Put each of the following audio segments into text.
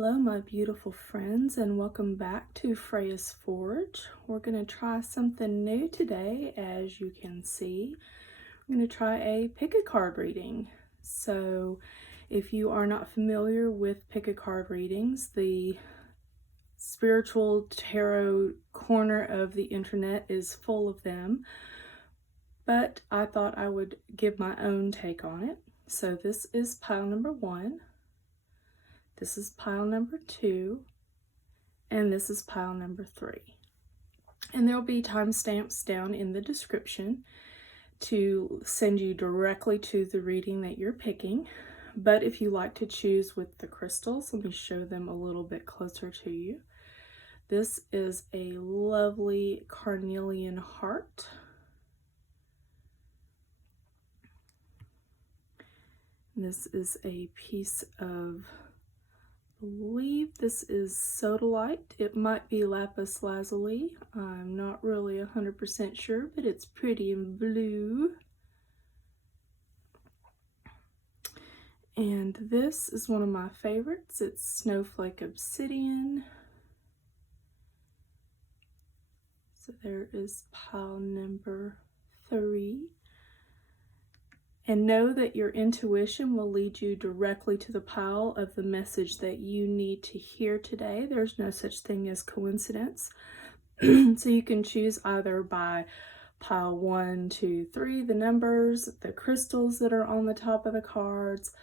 Hello, my beautiful friends, and welcome back to Freya's Forge. We're going to try something new today. As you can see, we're going to try a pick a card reading. So if you are not familiar with pick a card readings, the spiritual tarot corner of the internet is full of them, but I thought I would give my own take on it. So this is pile number 1. This is pile number 2, and this is pile number 3. And there'll be timestamps down in the description to send you directly to the reading that you're picking. But if you like to choose with the crystals, let me show them a little bit closer to you. This is a lovely carnelian heart. This is a piece of, I believe this is Sodalite. It might be lapis lazuli. I'm not really 100% sure, but it's pretty in blue. And this is one of my favorites. It's Snowflake Obsidian. So there is pile number 3. And know that your intuition will lead you directly to the pile of the message that you need to hear today. There's no such thing as coincidence. So you can choose either by pile 1, 2, 3, the numbers, the crystals that are on the top of the cards.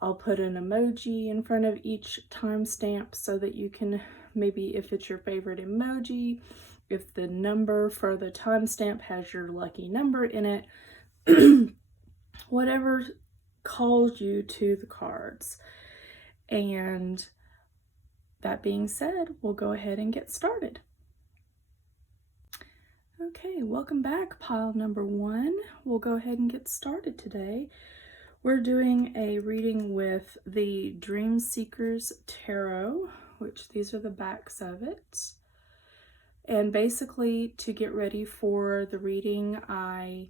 I'll put an emoji in front of each timestamp so that you can, maybe if it's your favorite emoji, if the number for the timestamp has your lucky number in it, whatever calls you to the cards. And that being said, we'll go ahead and get started. Okay, welcome back, pile number 1. We'll go ahead and get started today. We're doing a reading with the Dream Seekers Tarot, which these are the backs of it. And basically, to get ready for the reading, I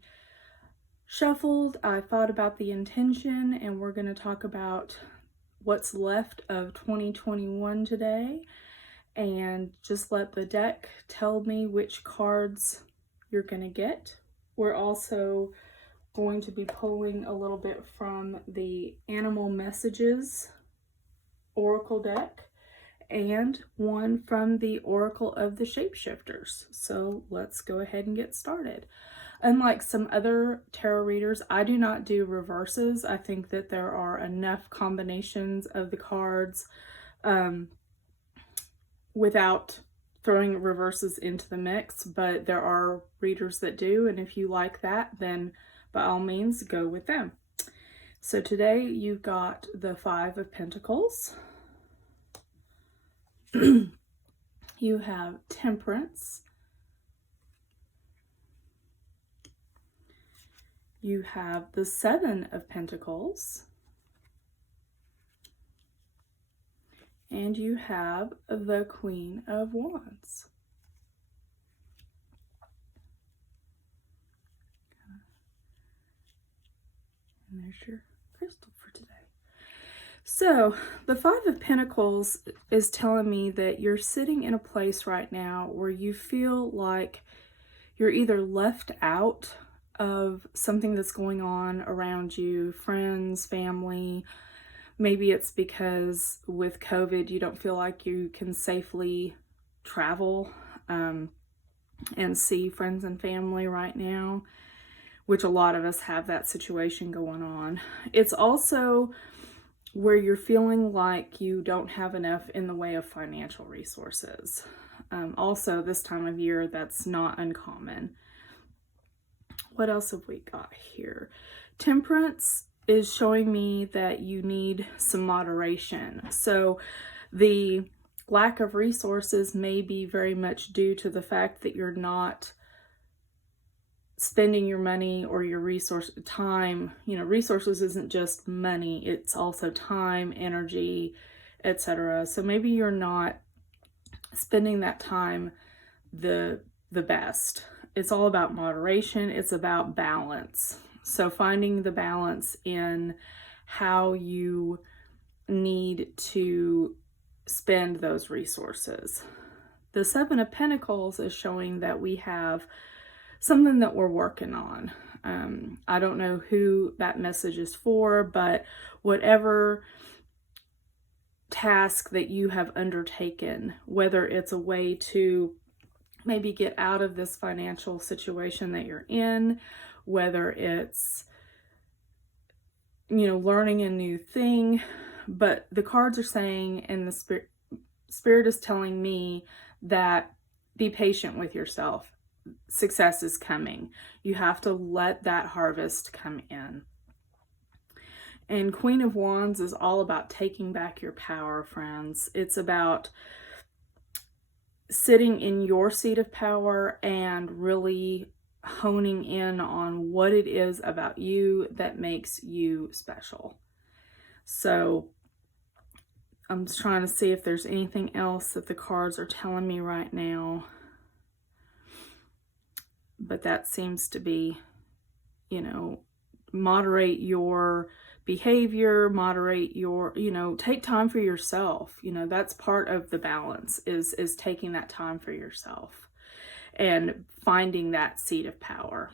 shuffled, I thought about the intention, and we're going to talk about what's left of 2021 today, and just let the deck tell me which cards you're going to get. We're also going to be pulling a little bit from the Animal Messages Oracle deck and one from the Oracle of the Shapeshifters. So let's go ahead and get started. Unlike some other tarot readers, I do not do reverses. I think that there are enough combinations of the cards without throwing reverses into the mix, but there are readers that do, and if you like that, then by all means go with them. So today you've got the 5 of Pentacles. You have Temperance. You have the 7 of Pentacles. And you have the Queen of Wands. And there's your crystal for today. So the 5 of Pentacles is telling me that you're sitting in a place right now where you feel like you're either left out of something that's going on around you, friends, family. Maybe it's because with COVID, you don't feel like you can safely travel and see friends and family right now, which a lot of us have that situation going on. It's also where you're feeling like you don't have enough in the way of financial resources. Also, this time of year, that's not uncommon. What else have we got here? Temperance is showing me that you need some moderation. So the lack of resources may be very much due to the fact that you're not spending your money or your time. Resources isn't just money, it's also time, energy, etc. So maybe you're not spending that time the best. It's all about moderation. It's about balance. So finding the balance in how you need to spend those resources. The Seven of Pentacles is showing that we have something that we're working on. I don't know who that message is for, but whatever task that you have undertaken, whether it's a way to maybe get out of this financial situation that you're in, whether it's, learning a new thing, but the cards are saying, and the spirit is telling me that be patient with yourself. Success is coming. You have to let that harvest come in. And Queen of Wands is all about taking back your power, friends. It's about sitting in your seat of power and really honing in on what it is about you that makes you special. So I'm just trying to see if there's anything else that the cards are telling me right now. But that seems to be, moderate your behavior, moderate your, take time for yourself. That's part of the balance is taking that time for yourself and finding that seat of power.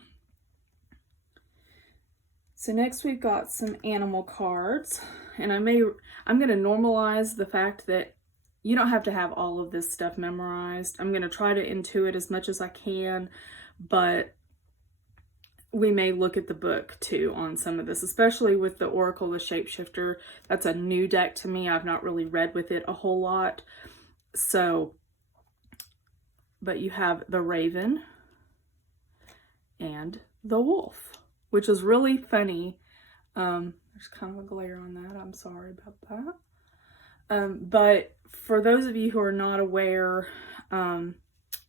So next we've got some animal cards, and I'm going to normalize the fact that you don't have to have all of this stuff memorized. I'm going to try to intuit as much as I can, but we may look at the book too on some of this, especially with the Oracle, the Shapeshifter. That's a new deck to me. I've not really read with it a whole lot. So, but you have the Raven and the Wolf, which is really funny. There's kind of a glare on that. I'm sorry about that. But for those of you who are not aware,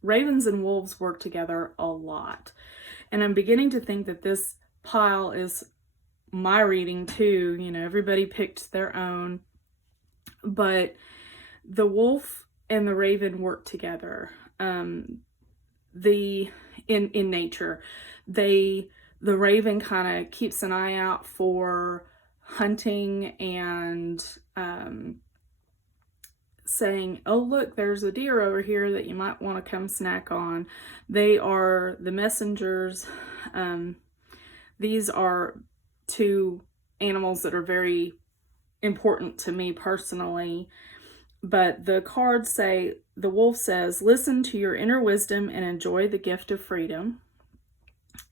ravens and wolves work together a lot. And I'm beginning to think that this pile is my reading too. Everybody picked their own. But the wolf and the raven work together. In nature, the raven kind of keeps an eye out for hunting and saying, oh look, there's a deer over here that you might want to come snack on. They are the messengers. These are two animals that are very important to me personally. But the cards say, the wolf says, listen to your inner wisdom and enjoy the gift of freedom.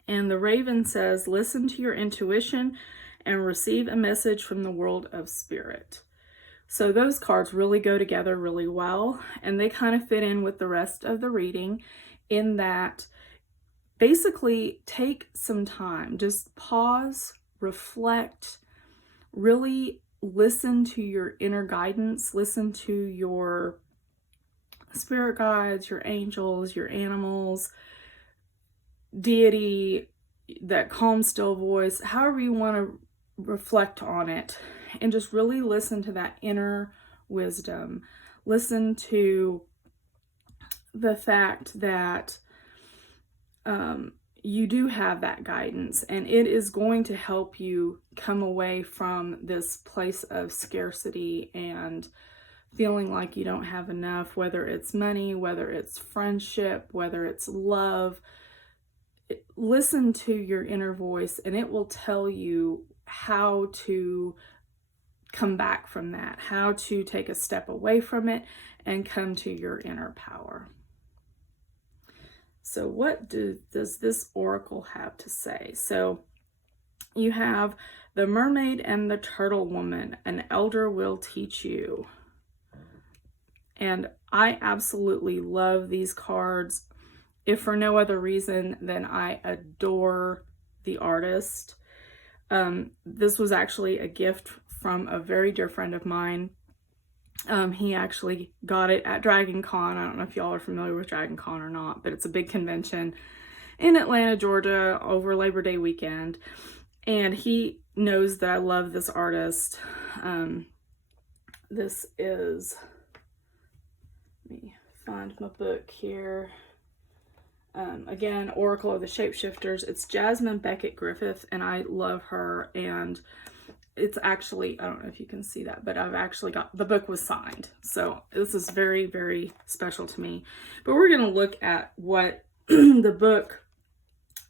And the raven says, listen to your intuition and receive a message from the world of spirit. So those cards really go together really well, and they kind of fit in with the rest of the reading in that basically take some time, just pause, reflect, really listen to your inner guidance, listen to your spirit guides, your angels, your animals, deity, that calm, still voice, however you want to reflect on it, and just really listen to that inner wisdom. Listen to the fact that you do have that guidance, and it is going to help you come away from this place of scarcity and feeling like you don't have enough, whether it's money, whether it's friendship, whether it's love. Listen to your inner voice, and it will tell you how to come back from that, how to take a step away from it and come to your inner power. So what does this oracle have to say? So you have the mermaid and the turtle woman. An elder will teach you. And I absolutely love these cards, if for no other reason than I adore the artist. This was actually a gift from a very dear friend of mine. He actually got it at Dragon Con. I don't know if y'all are familiar with Dragon Con or not, but it's a big convention in Atlanta, Georgia over Labor Day weekend. And he knows that I love this artist. This is, let me find my book here. Again, Oracle of the Shapeshifters. It's Jasmine Beckett Griffith, and I love her. And it's actually, I don't know if you can see that, but I've actually got, the book was signed. So this is very, very special to me. But we're going to look at what the book,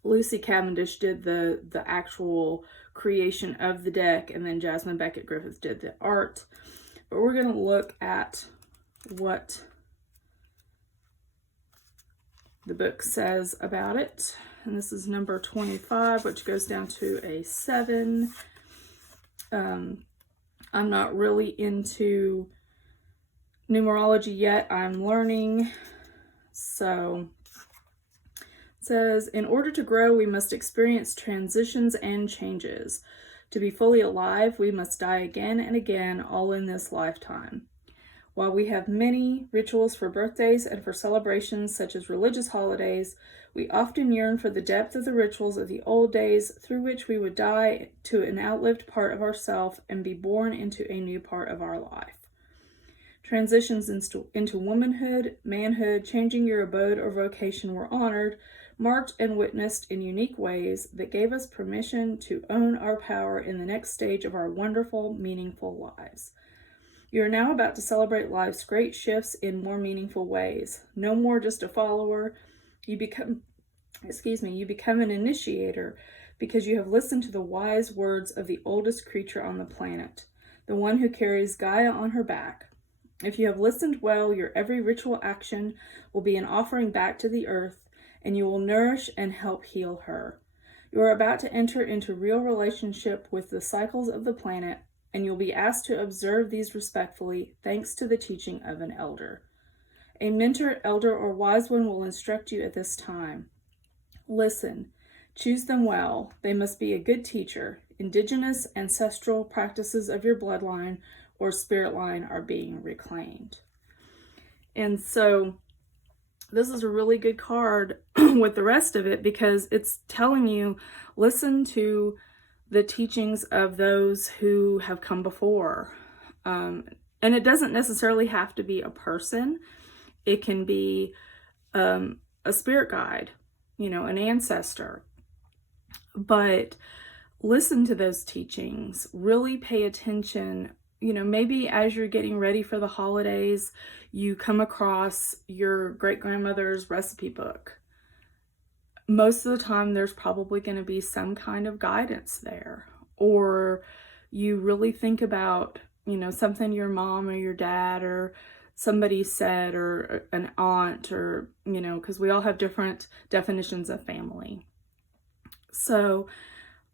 Lucy Cavendish did the actual creation of the deck, and then Jasmine Beckett Griffith did the art. But we're going to look at what the book says about it. And this is number 25, which goes down to a 7. I'm not really into numerology yet. I'm learning. So it says, in order to grow, we must experience transitions and changes. To be fully alive, we must die again and again, all in this lifetime. While we have many rituals for birthdays and for celebrations such as religious holidays, we often yearn for the depth of the rituals of the old days through which we would die to an outlived part of ourself and be born into a new part of our life. Transitions into womanhood, manhood, changing your abode or vocation were honored, marked, and witnessed in unique ways that gave us permission to own our power in the next stage of our wonderful, meaningful lives. You are now about to celebrate life's great shifts in more meaningful ways. No more just a follower. You become an initiator because you have listened to the wise words of the oldest creature on the planet, the one who carries Gaia on her back. If you have listened well, your every ritual action will be an offering back to the earth, and you will nourish and help heal her. You are about to enter into real relationship with the cycles of the planet, and you'll be asked to observe these respectfully, thanks to the teaching of an elder. A mentor, elder, or wise one will instruct you at this time. Listen, choose them well. They must be a good teacher. Indigenous, ancestral practices of your bloodline or spirit line are being reclaimed. And so this is a really good card with the rest of it, because it's telling you, listen to the teachings of those who have come before. And it doesn't necessarily have to be a person. It can be a spirit guide, an ancestor. But listen to those teachings. Really pay attention. Maybe as you're getting ready for the holidays, you come across your great-grandmother's recipe book. Most of the time there's probably going to be some kind of guidance there. Or you really think about, something your mom or your dad or somebody said, or an aunt, or, because we all have different definitions of family. So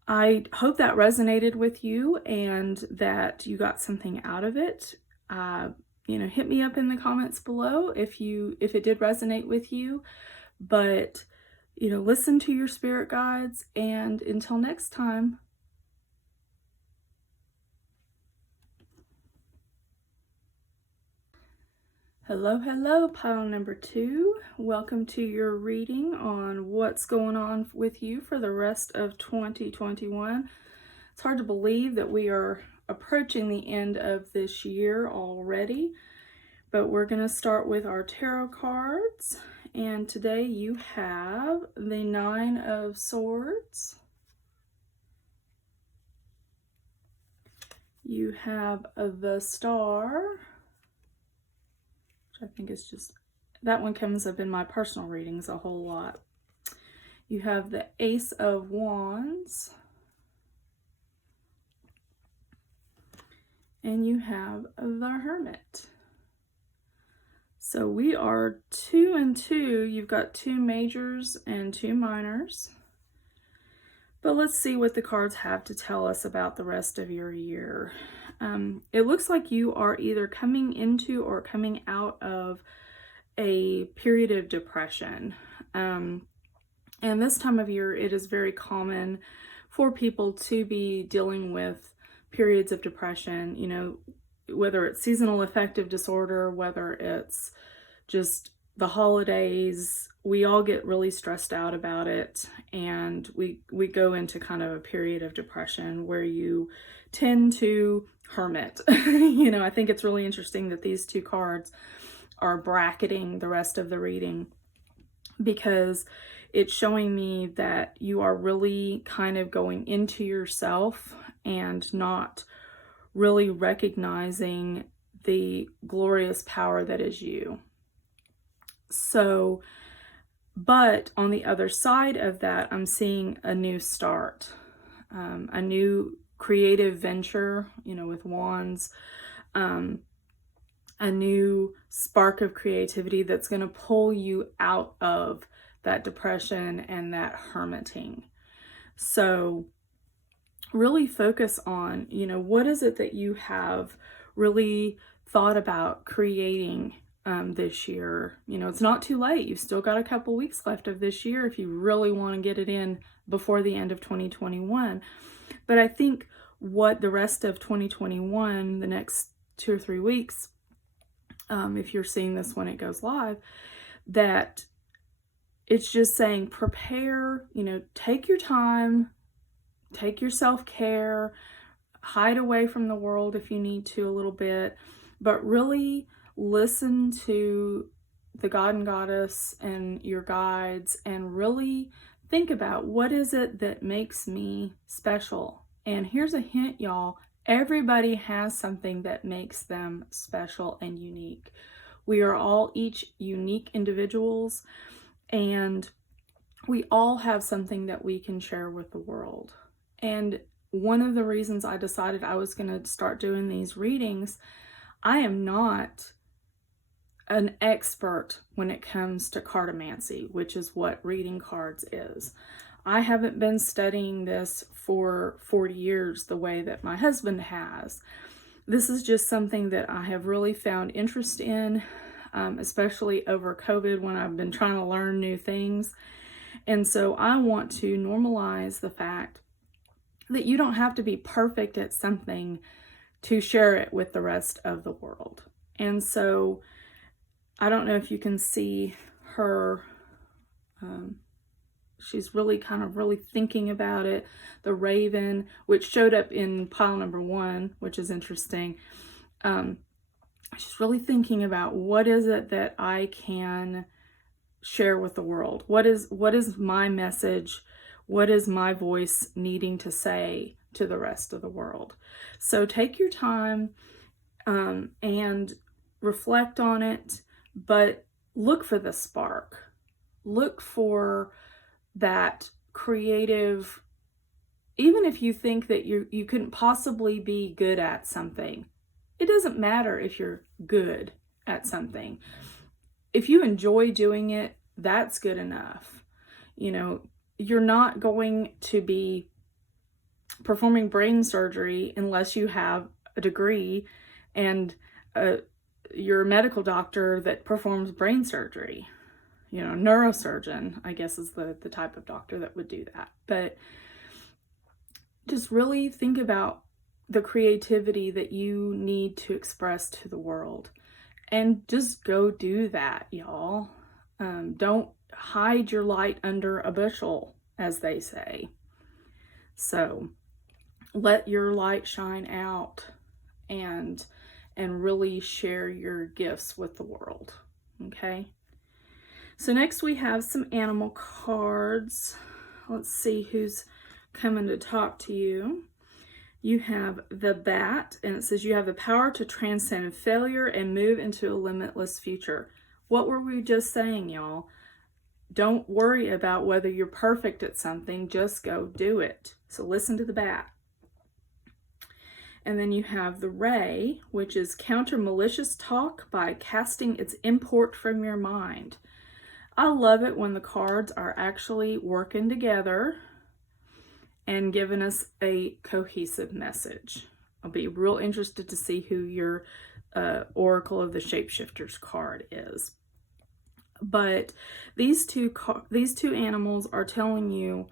I hope that resonated with you and that you got something out of it. Hit me up in the comments below if it did resonate with you. But listen to your spirit guides, and until next time. Hello, pile number 2. Welcome to your reading on what's going on with you for the rest of 2021. It's hard to believe that we are approaching the end of this year already, but we're going to start with our tarot cards. And today you have the 9 of Swords. You have the Star, which I think is just, that one comes up in my personal readings a whole lot. You have the Ace of Wands. And you have the Hermit. So we are 2 and 2. You've got 2 majors and 2 minors. But let's see what the cards have to tell us about the rest of your year. It looks like you are either coming into or coming out of a period of depression. And this time of year, it is very common for people to be dealing with periods of depression, whether it's seasonal affective disorder, whether it's just the holidays. We all get really stressed out about it, and we go into kind of a period of depression where you tend to hermit. I think it's really interesting that these 2 cards are bracketing the rest of the reading, because it's showing me that you are really kind of going into yourself and not really recognizing the glorious power that is you. So, but on the other side of that, I'm seeing a new start, a new creative venture, with wands, a new spark of creativity that's going to pull you out of that depression and that hermiting. So really focus on, what is it that you have really thought about creating this year. It's not too late. You've still got a couple weeks left of this year if you really want to get it in before the end of 2021. But I think what the rest of 2021, the next 2 or 3 weeks, if you're seeing this when it goes live, that it's just saying prepare, take your time, take your self-care, hide away from the world if you need to a little bit, but really listen to the God and Goddess and your guides and really think about what is it that makes me special. And here's a hint, y'all. Everybody has something that makes them special and unique. We are all each unique individuals, and we all have something that we can share with the world. And one of the reasons I decided I was going to start doing these readings, I am not an expert when it comes to cartomancy, which is what reading cards is. I haven't been studying this for 40 years the way that my husband has. This is just something that I have really found interest in, especially over COVID when I've been trying to learn new things. And so I want to normalize the fact that you don't have to be perfect at something to share it with the rest of the world. And so I don't know if you can see her, she's really thinking about it. The raven, which showed up in pile number 1, which is interesting. She's really thinking about what is it that I can share with the world? What is my message? What is my voice needing to say to the rest of the world? So take your time and reflect on it, but look for the spark. Look for that creative, even if you think that you couldn't possibly be good at something, it doesn't matter if you're good at something. If you enjoy doing it, that's good enough. You're not going to be performing brain surgery unless you have a degree and you're a medical doctor that performs brain surgery. Neurosurgeon, I guess, is the type of doctor that would do that. But just really think about the creativity that you need to express to the world. And just go do that, y'all. Don't hide your light under a bushel, as they say. So let your light shine out and really share your gifts with the world. Okay? So next we have some animal cards. Let's see who's coming to talk to you. You have the bat, and it says you have the power to transcend failure and move into a limitless future. What were we just saying, y'all? Don't worry about whether you're perfect at something, just go do it. So listen to the bat. And then you have the ray, which is counter malicious talk by casting its import from your mind. I love it when the cards are actually working together and giving us a cohesive message. I'll be real interested to see who your Oracle of the Shapeshifters card is. But these two animals are telling you,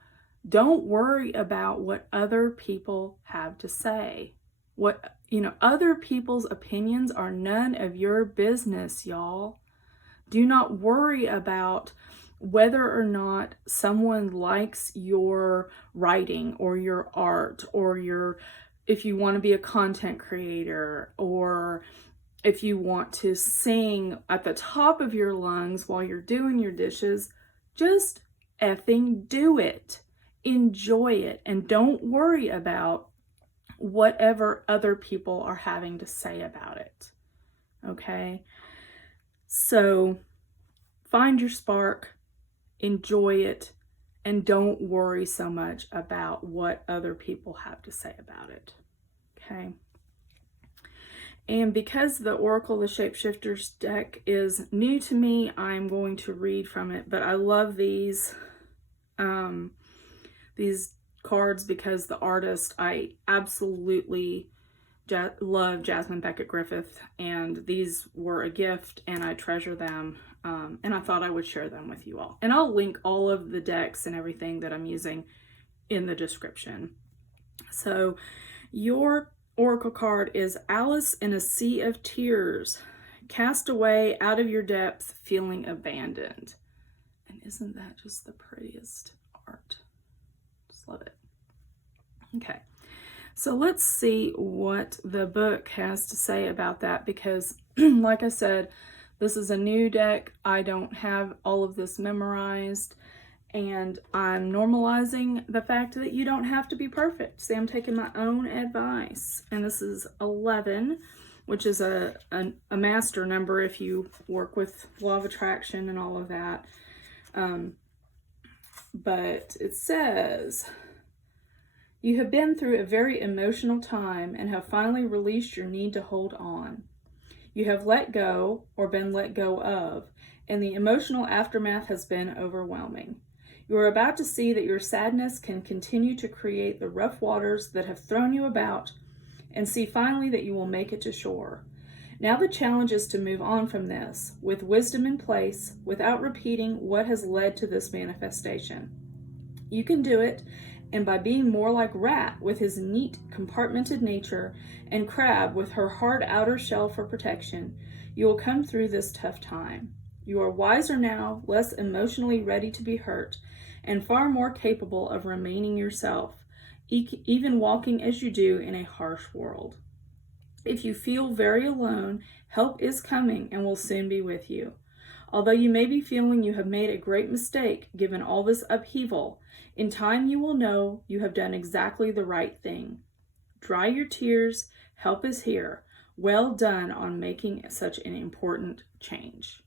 don't worry about what other people have to say. Other people's opinions are none of your business, y'all. Do not worry about whether or not someone likes your writing or your art or if you want to be a content creator or if you want to sing at the top of your lungs while you're doing your dishes. Just effing do it. Enjoy it. And don't worry about whatever other people are having to say about it. Okay? So find your spark, enjoy it, and don't worry so much about what other people have to say about it. Okay? And because the Oracle the Shapeshifters deck is new to me, I'm going to read from it. But I love these cards because the artist, I absolutely love Jasmine Beckett Griffith, and these were a gift and I treasure them. And I thought I would share them with you all. And I'll link all of the decks and everything that I'm using in the description. So your Oracle card is Alice in a Sea of Tears. Cast away out of your depth, feeling abandoned. And isn't that just the prettiest art? Just love it. Okay, so let's see what the book has to say about that, because like I said, this is a new deck. I don't have all of this memorized, and I'm normalizing the fact that you don't have to be perfect. See, I'm taking my own advice. And this is 11, which is a master number if you work with law of attraction and all of that. But it says, you have been through a very emotional time and have finally released your need to hold on. You have let go or been let go of, and the emotional aftermath has been overwhelming. You are about to see that your sadness can continue to create the rough waters that have thrown you about, and see finally that you will make it to shore. Now the challenge is to move on from this, with wisdom in place, without repeating what has led to this manifestation. You can do it, and by being more like Rat with his neat, compartmented nature, and Crab with her hard outer shell for protection, you will come through this tough time. You are wiser now, less emotionally ready to be hurt, and far more capable of remaining yourself, even walking as you do in a harsh world. If you feel very alone, help is coming and will soon be with you. Although you may be feeling you have made a great mistake given all this upheaval, in time you will know you have done exactly the right thing. Dry your tears, help is here. Well done on making such an important change.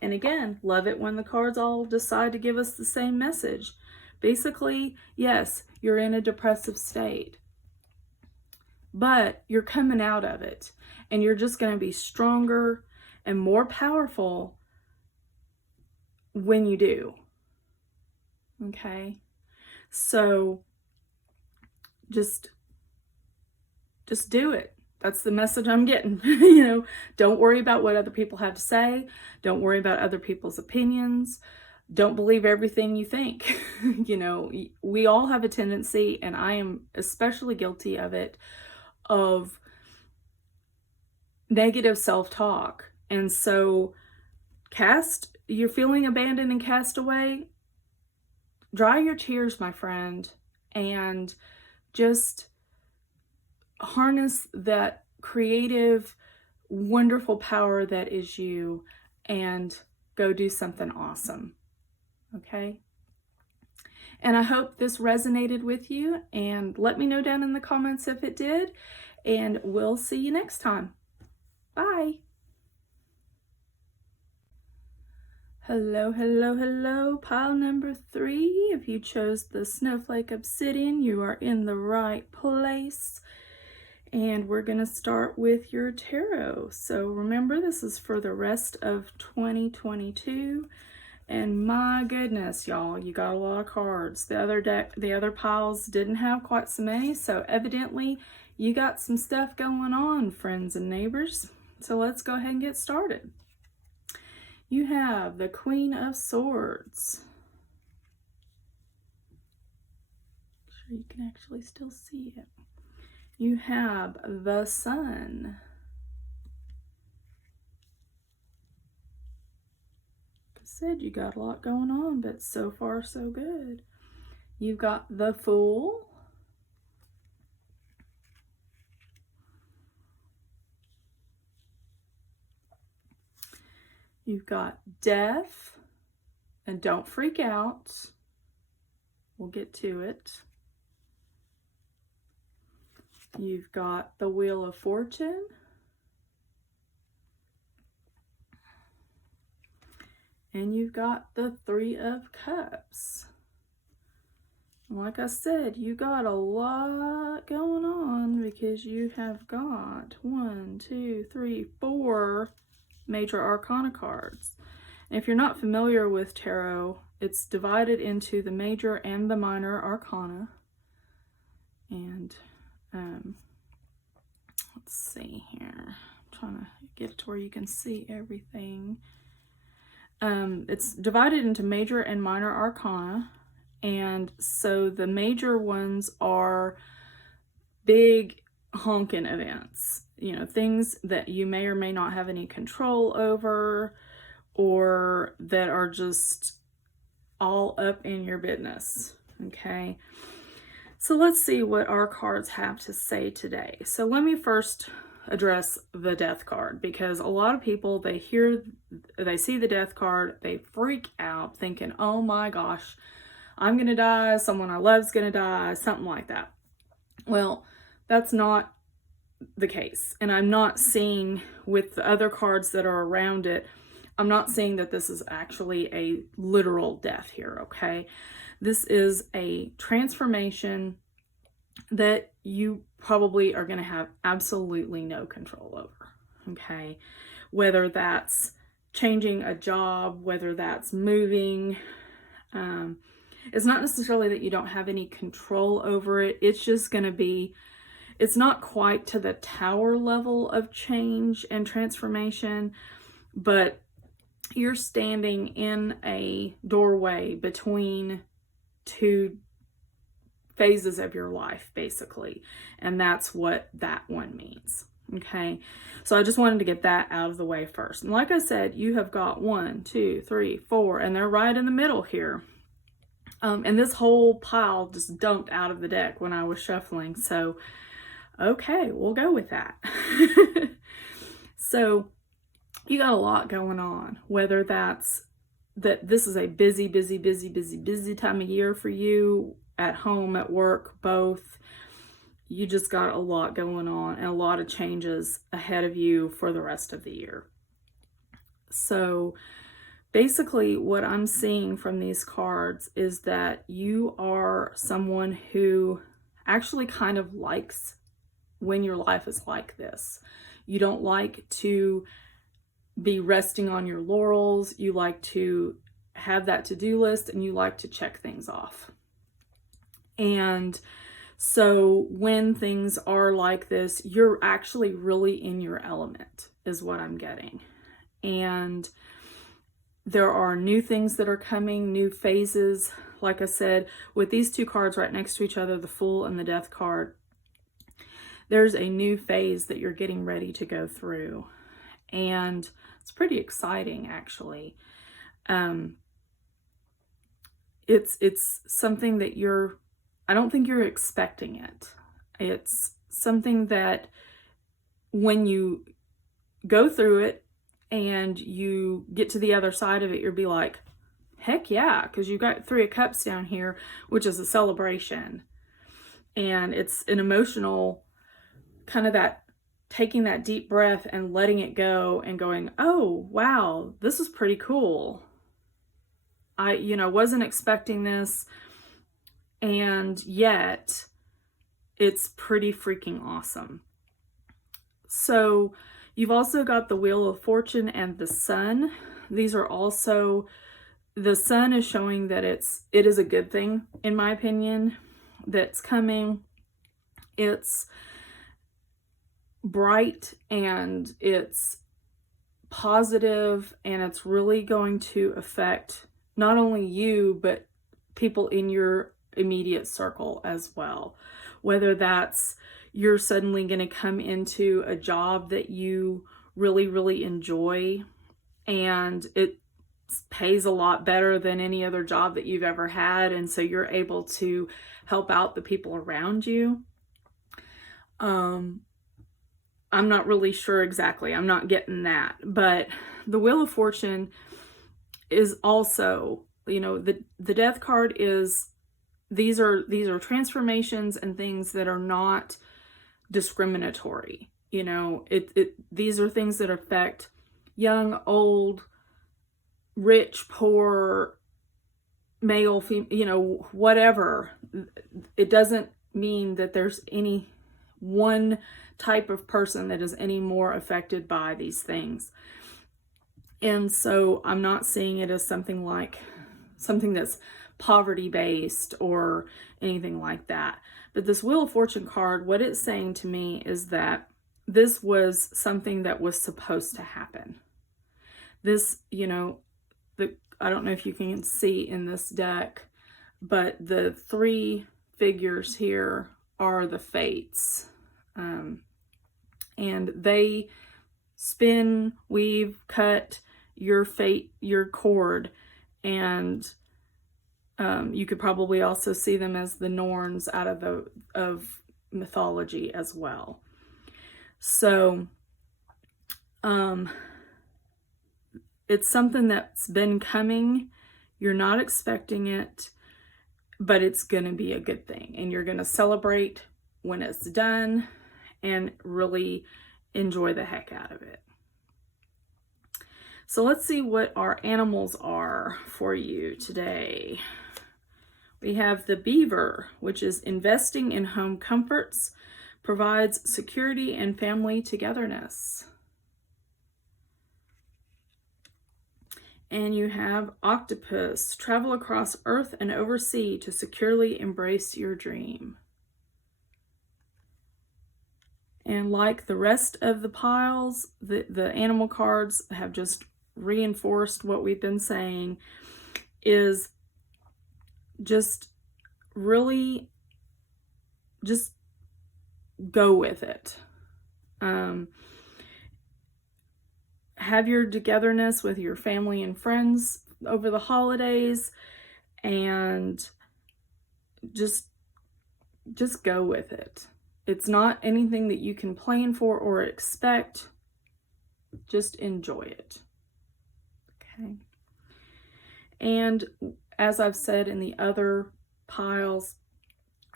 And again, love it when the cards all decide to give us the same message. Basically, yes, you're in a depressive state, but you're coming out of it, and you're just going to be stronger and more powerful when you do. Okay? So just do it. That's the message I'm getting. Don't worry about what other people have to say. Don't worry about other people's opinions. Don't believe everything you think. We all have a tendency, and I am especially guilty of it, of negative self-talk. And so you're feeling abandoned and cast away, dry your tears, my friend, and just harness that creative, wonderful power that is you, and go do something awesome. Okay? And I hope this resonated with you, and let me know down in the comments if it did, and we'll see you next time. Bye. Hello, hello, hello, pile number 3. If you chose the Snowflake Obsidian, you are in the right place. And we're going to start with your tarot. So remember, this is for the rest of 2022. And my goodness, y'all, you got a lot of cards. The other piles didn't have quite so many, so evidently you got some stuff going on, friends and neighbors. So let's go ahead and get started. You have the Queen of Swords. Make sure you can actually still see it. You have the Sun. Like I said, you got a lot going on, but so far so good. You've got the Fool. You've got Death, and don't freak out. We'll get to it. You've got the Wheel of Fortune. And you've got the Three of Cups. Like I said, you got a lot going on because you have got 1, 2, 3, 4 major arcana cards. And if you're not familiar with tarot, it's divided into the major and the minor arcana. And let's see here. I'm trying to get to where you can see everything. It's divided into major and minor arcana. And so the major ones are big honking events, you know, things that you may or may not have any control over, or that are just all up in your business. Okay. So let's see what our cards have to say today. So let me first address the Death card, because a lot of people, they see the Death card, they freak out thinking, oh my gosh, I'm gonna die, someone I love's gonna die, something like that. Well, that's not the case. And I'm not seeing, with the other cards that are around it, I'm not seeing that this is actually a literal death here, okay? This is a transformation that you probably are gonna have absolutely no control over, okay? Whether that's changing a job, whether that's moving, it's not necessarily that you don't have any control over it. It's just going to be, it's not quite to the tower level of change and transformation, but you're standing in a doorway between two phases of your life, basically. And that's what that one means. Okay. So I just wanted to get that out of the way first. And like I said, you have got 1, 2, 3, 4, and they're right in the middle here. And this whole pile just dumped out of the deck when I was shuffling. So, okay, we'll go with that. So, you got a lot going on, whether that's that this is a busy time of year for you, at home, at work, both. You just got a lot going on and a lot of changes ahead of you for the rest of the year. So, basically, what I'm seeing from these cards is that you are someone who actually kind of likes when your life is like this. You don't like to be resting on your laurels. You like to have that to-do list and you like to check things off. And so when things are like this, you're actually really in your element, is what I'm getting. And there are new things that are coming, new phases. Like I said, with these two cards right next to each other, the Fool and the Death card, there's a new phase that you're getting ready to go through. And it's pretty exciting, actually. It's something that I don't think you're expecting it. It's something that when you go through it, and you get to the other side of it, you'll be like, heck yeah, because you've got 3 of Cups down here, which is a celebration. And it's an emotional kind of that, taking that deep breath and letting it go and going, oh, wow, this is pretty cool. I wasn't expecting this, and yet it's pretty freaking awesome. So, you've also got the Wheel of Fortune and the Sun. These are also, the Sun is showing that it is a good thing, in my opinion, that's coming. It's bright and it's positive, and it's really going to affect not only you, but people in your immediate circle as well. Whether that's you're suddenly going to come into a job that you really, really enjoy, and it pays a lot better than any other job that you've ever had, and so you're able to help out the people around you. I'm not really sure exactly. I'm not getting that. But the Wheel of Fortune is also, the Death card is, these are transformations and things that are not discriminatory. You know, these are things that affect young, old, rich, poor, male, female, you know, whatever. It doesn't mean that there's any one type of person that is any more affected by these things. And so I'm not seeing it as something that's poverty based or anything like that. But this Wheel of Fortune card, what it's saying to me is that this was something that was supposed to happen. This, you know, I don't know if you can see in this deck, but the 3 figures here are the fates. And they spin, weave, cut your fate, your cord, and you could probably also see them as the Norns out of mythology as well. So it's something that's been coming. You're not expecting it, but it's going to be a good thing. And you're going to celebrate when it's done and really enjoy the heck out of it. So let's see what our animals are for you today. We have the beaver, which is investing in home comforts, provides security and family togetherness. And you have octopus, travel across earth and over sea to securely embrace your dream. And like the rest of the piles, the animal cards have just reinforced what we've been saying, is just really just go with it. Have your togetherness with your family and friends over the holidays, and just go with it. It's not anything that you can plan for or expect. Just enjoy it. Okay. And as I've said in the other piles,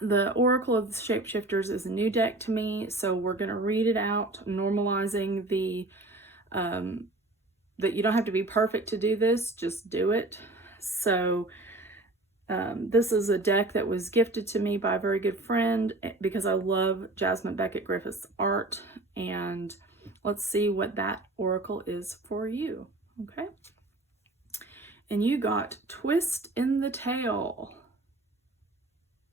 the Oracle of the Shapeshifters is a new deck to me, so we're going to read it out, normalizing the that you don't have to be perfect to do this, just do it. So this is a deck that was gifted to me by a very good friend because I love Jasmine Beckett Griffith's art, and let's see what that oracle is for you. Okay. And you got Twist in the Tail.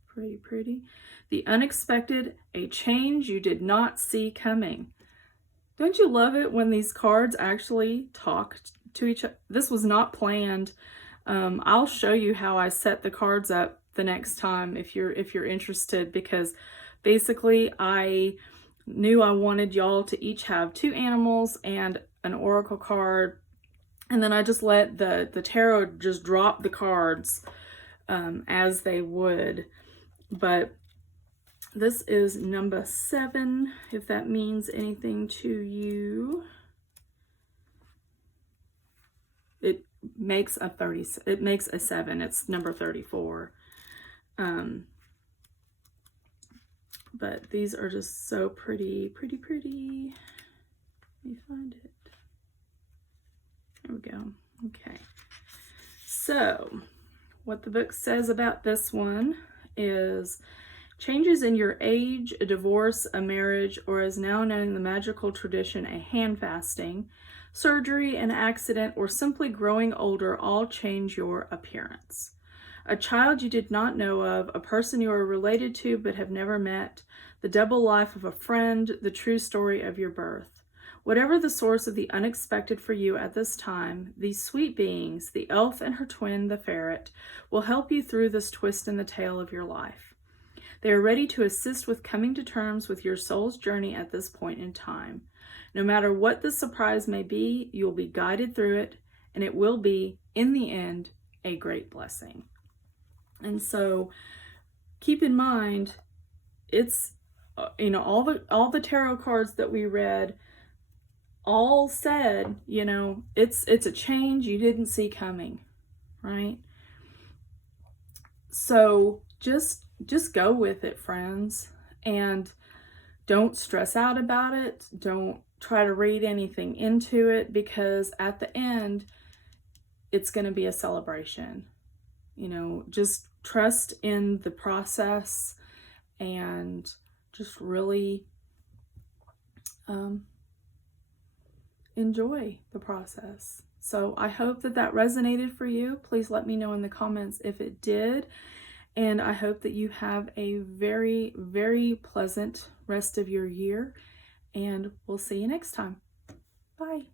Pretty pretty. The unexpected, a change you did not see coming. Don't you love it when these cards actually talk to each other? This was not planned. I'll show you how I set the cards up the next time if you're interested, because basically I knew I wanted y'all to each have 2 animals and an oracle card, and then I just let the tarot just drop the cards as they would. But this is number 7, if that means anything to you. It makes a 7. It's number 34. But these are just so pretty, pretty, pretty. Let me find it. There we go. Okay. So, what the book says about this one is changes in your age, a divorce, a marriage, or as now known in the magical tradition, a hand fasting, surgery, an accident, or simply growing older all change your appearance. A child you did not know of, a person you are related to but have never met, the double life of a friend, the true story of your birth. Whatever the source of the unexpected for you at this time, these sweet beings, the elf and her twin, the ferret, will help you through this twist in the tale of your life. They are ready to assist with coming to terms with your soul's journey at this point in time. No matter what the surprise may be, you will be guided through it, and it will be, in the end, a great blessing. And so, keep in mind, it's, all the tarot cards that we read all said, it's a change you didn't see coming, right? So just go with it, friends, and don't stress out about it. Don't try to read anything into it, because at the end, it's going to be a celebration. You know, just trust in the process and just really enjoy the process. So I hope that that resonated for you. Please let me know in the comments if it did. And I hope that you have a very, very pleasant rest of your year. And we'll see you next time. Bye.